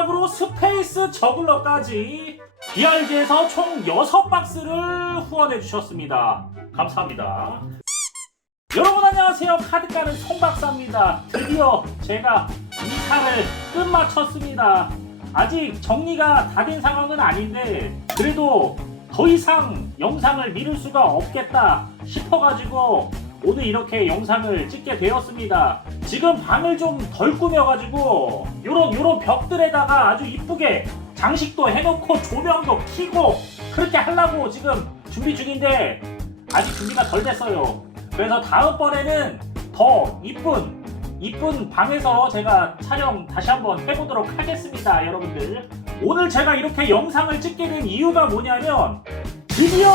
마지막으로 스페이스 저글러까지 BRG에서 총 6박스를 후원해 주셨습니다. 감사합니다. 여러분 안녕하세요. 카드가는 송박사입니다. 드디어 제가 이사를 끝마쳤습니다. 아직 정리가 다 된 상황은 아닌데 그래도 더 이상 영상을 미룰 수가 없겠다 싶어가지고 오늘 이렇게 영상을 찍게 되었습니다. 지금 방을 좀 덜 꾸며가지고 요런 요런 벽들에다가 아주 이쁘게 장식도 해놓고 조명도 켜고 그렇게 하려고 지금 준비 중인데 아직 준비가 덜 됐어요. 그래서 다음번에는 더 이쁜 이쁜 방에서 제가 촬영 다시 한번 해보도록 하겠습니다, 여러분들. 오늘 제가 이렇게 영상을 찍게 된 이유가 뭐냐면 드디어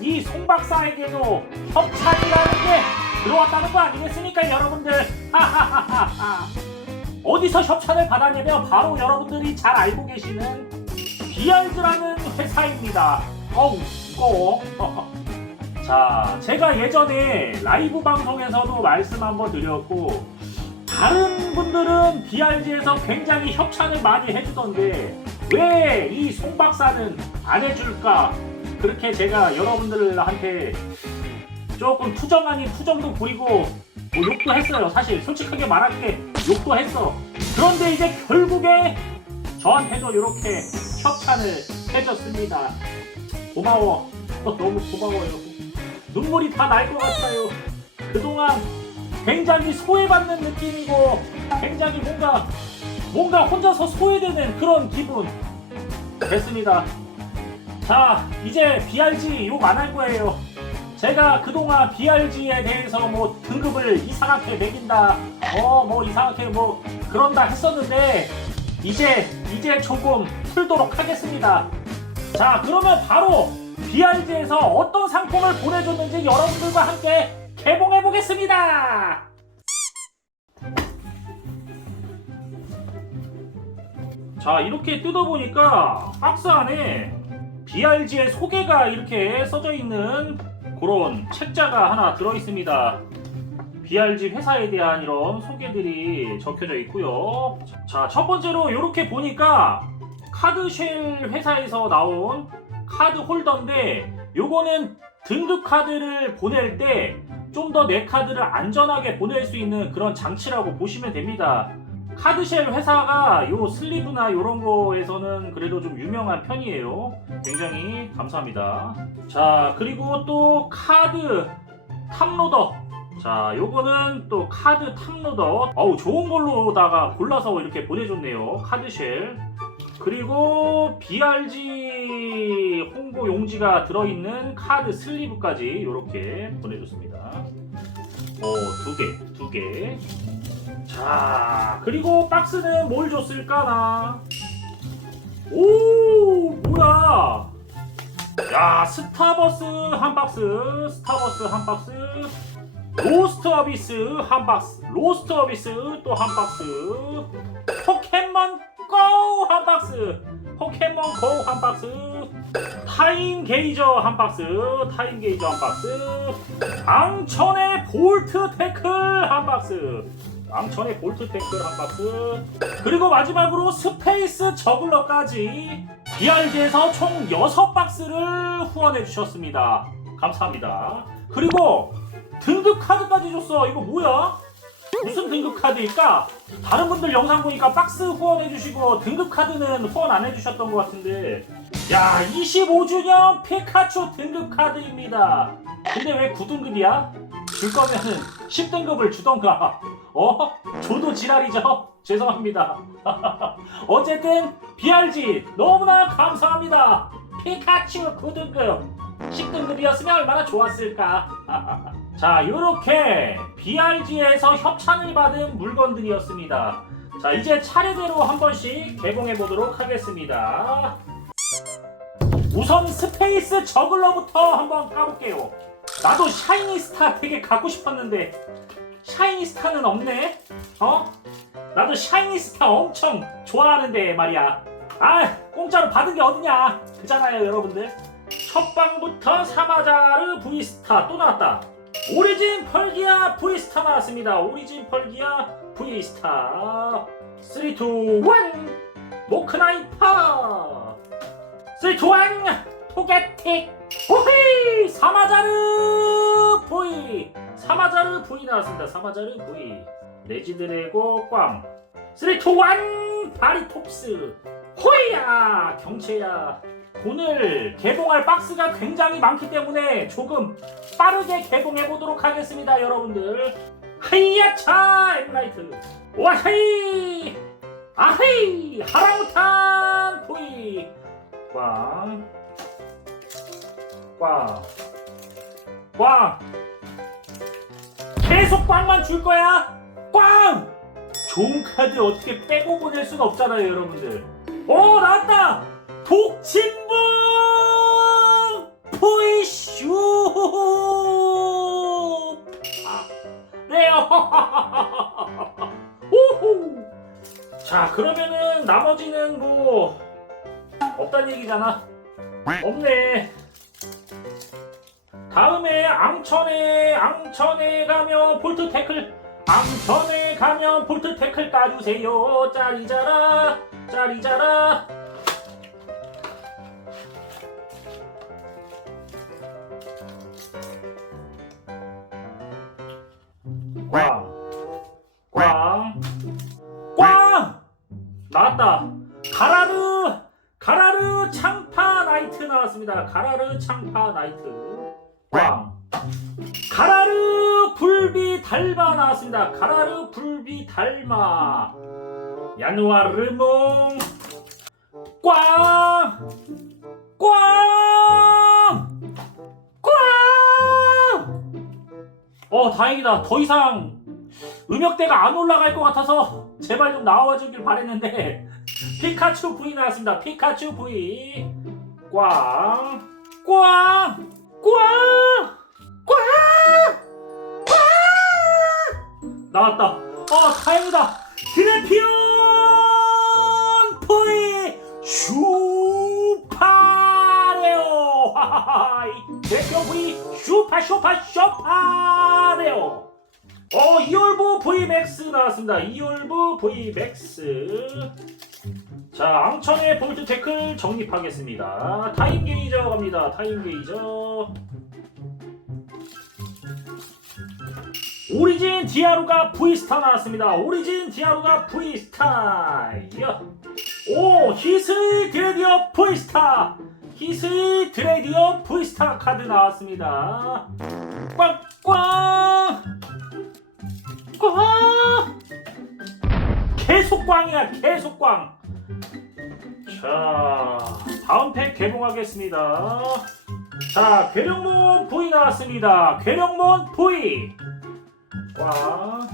이 송박사에게도 협찬이라는 게 들어왔다는 거 아니겠습니까, 여러분들? 하하하하하. 어디서 협찬을 받았냐면 바로 여러분들이 잘 알고 계시는 비알드라는 회사입니다. 어우, 무거워. 자, 제가 예전에 라이브 방송에서도 말씀 한번 드렸고, 다른 분들은 BRG에서 굉장히 협찬을 많이 해주던데, 왜 이 송박사는 안 해줄까? 그렇게 제가 여러분들한테 조금 투정 아닌 투정도 부리고, 뭐 욕도 했어요. 사실 솔직하게 말할게 욕도 했어. 그런데 이제 결국에 저한테도 이렇게 협찬을 해줬습니다. 고마워. 너무 고마워요. 눈물이 다 날 것 같아요. 그동안 굉장히 소외받는 느낌이고 굉장히 뭔가 뭔가 혼자서 소외되는 그런 기분 됐습니다. 자 이제 BRG 욕 안 할 거예요. 제가 그동안 BRG에 대해서 뭐 등급을 이상하게 매긴다, 어 뭐 이상하게 뭐 그런다 했었는데 이제 이제 조금 풀도록 하겠습니다. 자 그러면 바로 BRG에서 어떤 상품을 보내줬는지 여러분들과 함께 개봉해 보겠습니다. 자 이렇게 뜯어보니까 박스 안에 BRG의 소개가 이렇게 써져 있는 그런 책자가 하나 들어있습니다. BRG 회사에 대한 이런 소개들이 적혀져 있고요. 자, 첫 번째로 이렇게 보니까 카드쉘 회사에서 나온 카드 홀더인데 요거는 등급 카드를 보낼 때 좀 더 내 카드를 안전하게 보낼 수 있는 그런 장치라고 보시면 됩니다. 카드쉘 회사가 요 슬리브나 요런 거에서는 그래도 좀 유명한 편이에요. 굉장히 감사합니다. 자, 그리고 또 카드 탑로더. 자, 요거는 또 카드 탑로더. 어우, 좋은 걸로다가 골라서 이렇게 보내줬네요. 카드쉘. 그리고 BRG 홍보 용지가 들어있는 카드 슬리브까지 이렇게 보내줬습니다. 오, 두 개, 두 개. 자, 그리고 박스는 뭘 줬을까나? 오, 뭐야? 야, 스타버스 한 박스, 스타버스 한 박스, 로스트 어비스 한 박스, 로스트 어비스 또 한 박스, 포켓몬 고 한 박스, 포켓몬 고 한 박스, 타임 게이저 한 박스, 타임 게이저 한 박스, 앙천의 볼트 태클 한 박스, 앙천의 볼트 태클 한 박스, 그리고 마지막으로 스페이스 저글러까지 BRG에서 총 6박스를 후원해 주셨습니다. 감사합니다. 그리고 등급 카드까지 줬어. 이거 뭐야? 무슨 등급 카드일까? 다른 분들 영상 보니까 박스 후원해 주시고 등급 카드는 후원 안 해주셨던 것 같은데 야 25주년 피카츄 등급 카드입니다. 근데 왜 9등급이야? 줄 거면은 10등급을 주던가. 어? 저도 지랄이죠? 죄송합니다. 어쨌든 BRG 너무나 감사합니다. 피카츄 9등급 10등급이었으면 얼마나 좋았을까. 자, 이렇게 BRG에서 협찬을 받은 물건들이었습니다. 자, 이제 차례대로 한 번씩 개봉해 보도록 하겠습니다. 우선 스페이스 저글러부터 한번 까볼게요. 나도 샤이니 스타 되게 갖고 싶었는데 샤이니 스타는 없네. 어? 나도 샤이니 스타 엄청 좋아하는데 말이야. 아, 공짜로 받은 게 어디냐? 그잖아요, 여러분들. 첫 방부터 사마자르 V스타 또 나왔다. 오리진 펄기아 V스타 나왔습니다. 오리진 펄기아 V스타. 3, 2, 1. 모크나이파 스위트왕 토게틱 오헤이 사마자르 보이! 사마자르 보이 나왔습니다. 사마자르 보이. 레지드래고 꽝. 스리토완 바리톱스. 호이야! 경체야. 오늘 개봉할 박스가 굉장히 많기 때문에 조금 빠르게 개봉해 보도록 하겠습니다 여러분들. 하이야차 엠라이트. 와헤이! 아헤이! 하랑탄 포이. 꽝 꽝. 꽝. 계속 꽝만 줄 거야? 꽝! 카드 어떻게 빼고 보낼 수는 없잖아요, 여러분들. 오, 나왔다! 독침봉! 포이슈! 아, 네요! 오호! 자, 그러면은 나머지는 뭐, 없단 얘기잖아. 없네. 다음에 앙천에 앙천에 가면 볼트 태클 앙천에 가면 볼트 태클 까주세요. 짜리자라 짜리자라 달마 야누아르몽 꽝! 꽝! 꽝! 어 다행이다 더 이상 음역대가 안 올라갈 것 같아서 제발 좀 나와주길 바랬는데 피카츄 V 나왔습니다 피카츄 V 꽝! 꽝! 꽝! 꽝! 꽝! 나왔다. 어, 다행이다. 드래피온 포이 슈파레오. 드래피온 포이 슈파 슈파 슈파레오. 어, 이올브 V 맥스 나왔습니다. 이올브 V 맥스. 자, 앙천의 볼트 태클 정립하겠습니다. 타임 게이저 갑니다. 타임 게이저. 오리진 디아루가 V스타 나왔습니다. 오리진 디아루가 V스타. 야. 오, 히스리 드레디어 V스타. 히스리 드레디어 V스타 카드 나왔습니다. 꽝꽝. 꽝. 계속 꽝이야, 계속 꽝. 자, 다음 팩 개봉하겠습니다. 자, 괴력몬 V 나왔습니다. 괴력몬 V. 꽝.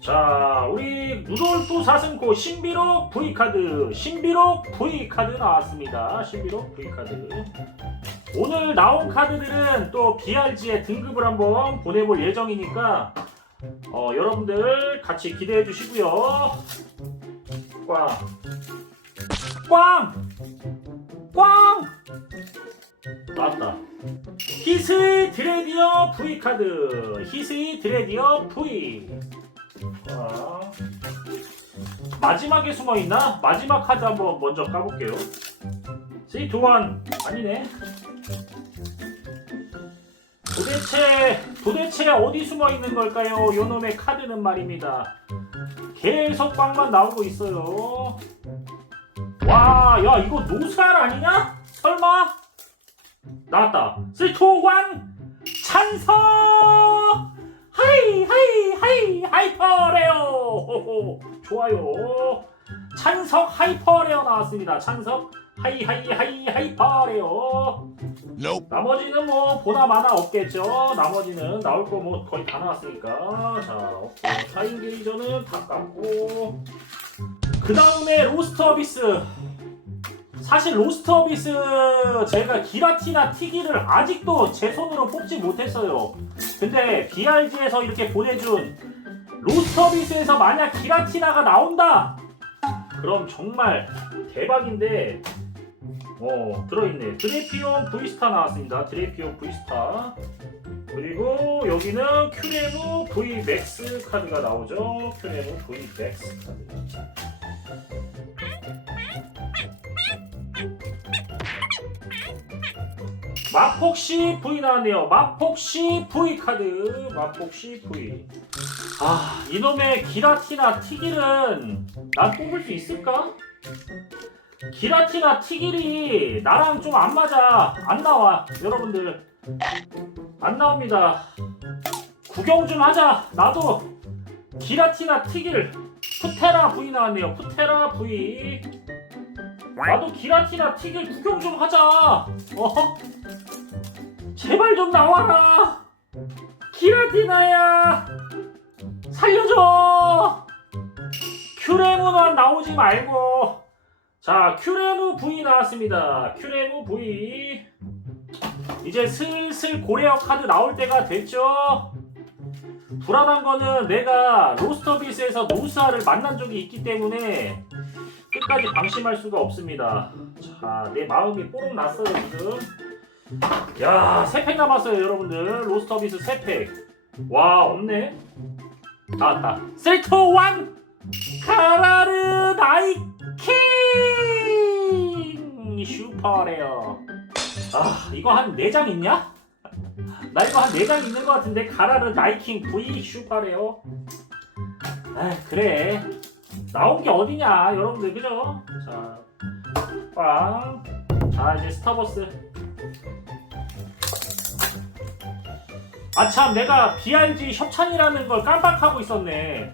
자, 우리 루돌프 사슴코 신비록 V 카드, 신비록 V 카드 나왔습니다. 신비록 V 카드. 오늘 나온 카드들은 또 BRG에 등급을 한번 보내볼 예정이니까 어, 여러분들 같이 기대해 주시고요. 꽝. 꽝! 꽝! 나왔다. 히스 드레디어 V 카드. 히스 드레디어 V. 꽝. 마지막에 숨어 있나? 마지막 카드 한번 먼저 까볼게요. 3, 2, 1. 아니네. 도대체, 도대체 어디 숨어 있는 걸까요? 요놈의 카드는 말입니다. 계속 빵만 나오고 있어요. 와, 야, 이거 노스알 아니냐? 설마? 나왔다. 스토관 찬성! 하이, 하이, 하이, 하이퍼레어! 호호, 좋아요. 찬석 하이퍼레어 나왔습니다. 찬석 하이, 하이, 하이, 하이퍼레어. Nope. 나머지는 뭐 보나 마나 없겠죠. 나머지는 나올 거 뭐 거의 다 나왔으니까. 자. 사인 게이저는 다 깠고. 그 다음에 로스트 어비스. 사실 로스트 어비스 제가 기라티나 티기를 아직도 제 손으로 뽑지 못했어요. 근데 BRG에서 이렇게 보내준 로스트 어비스에서 만약 기라티나가 나온다! 그럼 정말 대박인데 어 들어있네 드레피온 V스타 나왔습니다 드레피온 V스타 그리고 여기는 큐레무 V 맥스 카드가 나오죠. 큐레무 V 맥스 카드. 마폭시 V 나왔네요. 마폭시 V 카드. 마폭시 V. 아, 이놈의 기라티나 티길은 난 뽑을 수 있을까? 기라티나 티길이 나랑 좀 안 맞아. 안 나와. 여러분들. 안 나옵니다. 구경 좀 하자. 나도 기라티나 티길. 푸테라 V 나왔네요. 푸테라 V. 나도 기라티나 튀길 구경 좀 하자. 어? 제발 좀 나와라. 기라티나야. 살려줘. 큐레무만 나오지 말고. 자, 큐레무 V 나왔습니다. 큐레무 V. 이제 슬슬 고레어 카드 나올 때가 됐죠. 불안한 거는 내가 로스터비스에서 노스아를 만난 적이 있기 때문에 끝까지 방심할 수가 없습니다. 자, 내 마음이 뽀록 났어요, 지금. 야, 세팩 남았어요, 여러분들. 로스터비스 세 팩. 와, 없네. 나왔다. 셀토 완! 카라르 나이킹! 슈퍼레어. 아, 이거 한 4장 있냐? 나 이거 한 4장 있는 것 같은데, 가라르 나이킹 V 슈퍼레어. 아, 그래. 나온 게 어디냐 여러분들 그죠? 자, 빵. 자 이제 스타버스. 아참 내가 BRG 협찬이라는 걸 깜빡하고 있었네.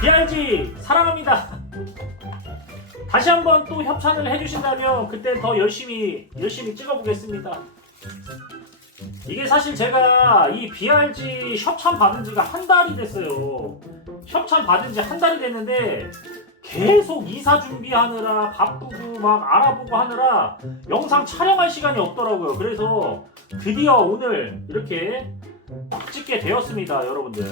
BRG 사랑합니다. 다시 한번 또 협찬을 해주신다면 그때 더 열심히 열심히 찍어보겠습니다. 이게 사실 제가 이 BRG 협찬 받은 지가 한 달이 됐어요. 협찬 받은 지 한 달이 됐는데 계속 이사 준비하느라 바쁘고 막 알아보고 하느라 영상 촬영할 시간이 없더라고요. 그래서 드디어 오늘 이렇게 찍게 되었습니다, 여러분들.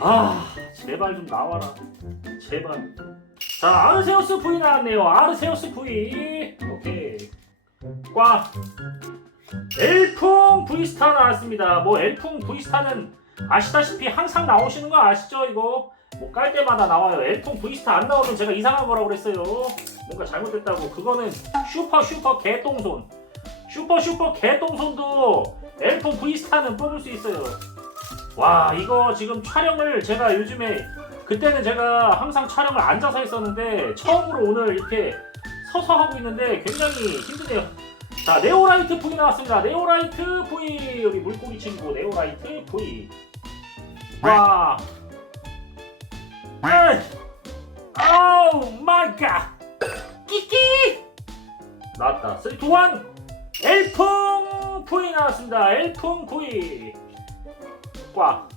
아, 제발 좀 나와라. 제발. 자, 아르세우스 V 나왔네요. 아르세우스 V. 오케이. 꽉. 엘풍 V스타 나왔습니다. 뭐 엘풍 V스타는 아시다시피 항상 나오시는 거 아시죠 이거? 뭐 깔 때마다 나와요. 엘풍 V스타 안 나오면 제가 이상한 거라고 그랬어요. 뭔가 잘못됐다고. 그거는 슈퍼 슈퍼 개똥손. 슈퍼 슈퍼 개똥손도 엘풍 V스타는 뽑을 수 있어요. 와 이거 지금 촬영을 제가 요즘에 그때는 제가 항상 촬영을 앉아서 했었는데 처음으로 오늘 이렇게 서서 하고 있는데 굉장히 힘드네요. 자 네오라이트 V 나왔습니다. 네오라이트 V 여기 물고기 친구 네오라이트 V. 와. 에이. 아우 마이 갓. 끼끼. 나왔다. 3, 2, 1. 엘풍 V 나왔습니다. 엘풍 V. 꽉.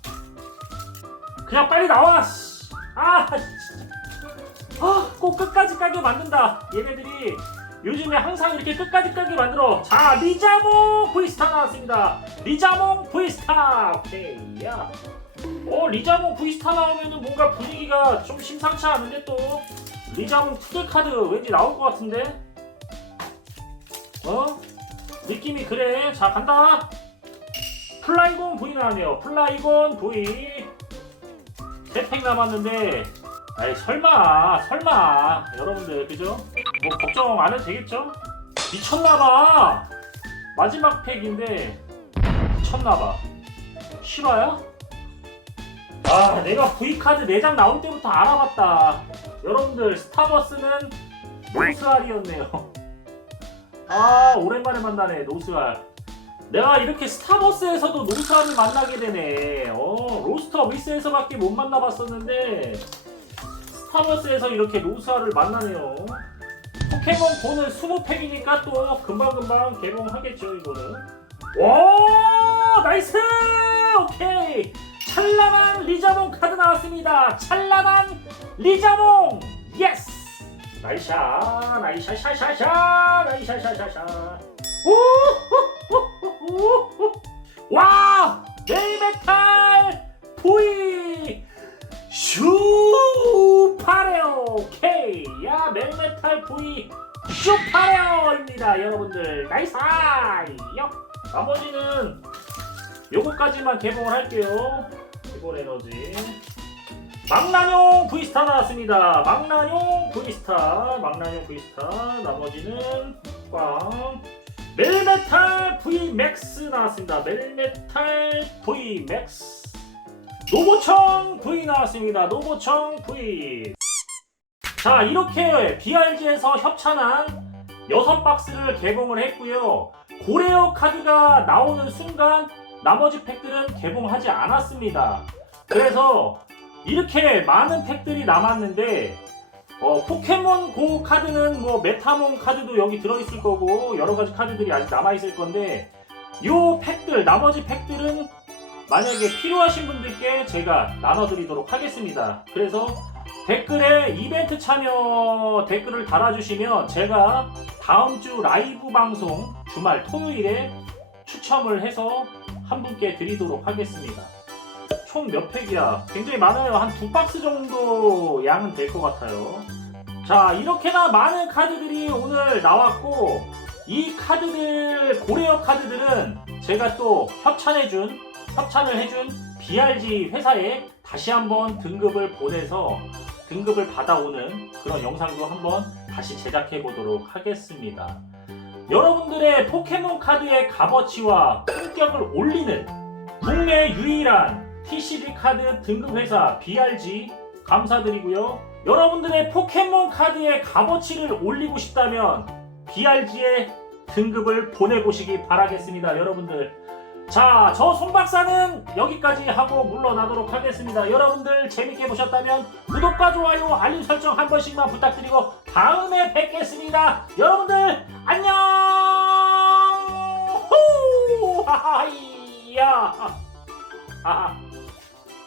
그냥 빨리 나와. 씨. 아. 아, 꼭 끝까지 까게 만든다. 얘네들이 요즘에 항상 이렇게 끝까지 까게 만들어. 자, 리자몽 V스타 나왔습니다. 리자몽 V스타. 오케이. 야. 어, 리자몽 V스타 나오면은 뭔가 분위기가 좀 심상치 않은데 또 리자몽 투대 카드 왠지 나올 것 같은데. 어? 느낌이 그래. 자, 간다. 플라이곤 V 나왔네요. 플라이곤 V. 세팩 남았는데 아이 설마 설마 여러분들 그죠? 뭐 걱정 안 해도 되겠죠? 미쳤나봐 마지막 팩인데 미쳤나봐 실화야? 아 내가 V카드 4장 나올 때부터 알아봤다 여러분들 스타버스는 노스알이었네요 아 오랜만에 만나네 노스알 내가 이렇게 스타버스에서도 노스알을 만나게 되네 어 로스터 미스에서밖에 못 만나봤었는데 스타버스에서 이렇게 로스아를 만나네요. 포켓몬 고는 20팩이니까 또 금방금방 개봉하겠죠, 이거는. 오! 나이스! 오케이! 찬란한 리자몽 카드 나왔습니다. 찬란한 리자몽! 예스! 나이샤, 나이샤, 샤샤샤, 나이샤, 샤샤샤. 오! 오! 오! 오! 와! 멜메탈 V! 슈파레오 오케이 야 멜메탈 V 슈파레오입니다 여러분들 나이스 요 나머지는 요거까지만 개봉을 할게요. 이번 에너지. 망나뇽 V스타 나왔습니다. 망나뇽 V스타, 망나뇽 V스타. 나머지는 꽝. 멜메탈 V 맥스 나왔습니다. 멜메탈 V 맥스. 노보청 V 나왔습니다. 노보청 V. 자 이렇게 BRG에서 협찬한 6박스를 개봉을 했고요. 고레어 카드가 나오는 순간 나머지 팩들은 개봉하지 않았습니다. 그래서 이렇게 많은 팩들이 남았는데 어, 포켓몬 고 카드는 뭐 메타몬 카드도 여기 들어있을 거고 여러 가지 카드들이 아직 남아있을 건데 요 팩들 나머지 팩들은 만약에 필요하신 분들께 제가 나눠드리도록 하겠습니다. 그래서 댓글에 이벤트 참여 댓글을 달아주시면 제가 다음 주 라이브 방송 주말 토요일에 추첨을 해서 한 분께 드리도록 하겠습니다. 총 몇 팩이야? 굉장히 많아요. 한 두 박스 정도 양은 될 것 같아요. 자, 이렇게나 많은 카드들이 오늘 나왔고, 이 카드들, 고레어 카드들은 제가 또 협찬해준, 협찬을 해준 BRG 회사에 다시 한번 등급을 보내서 등급을 받아오는 그런 영상도 한번 다시 제작해 보도록 하겠습니다. 여러분들의 포켓몬 카드의 값어치와 품격을 올리는 국내 유일한 TCG 카드 등급 회사 BRG 감사드리고요. 여러분들의 포켓몬 카드의 값어치를 올리고 싶다면 BRG의 등급을 보내보시기 바라겠습니다. 여러분들. 자, 저 송박사는 여기까지 하고 물러나도록 하겠습니다. 여러분들 재밌게 보셨다면 구독과 좋아요, 알림 설정 한 번씩만 부탁드리고 다음에 뵙겠습니다. 여러분들 안녕! 후! 하하이야! 아,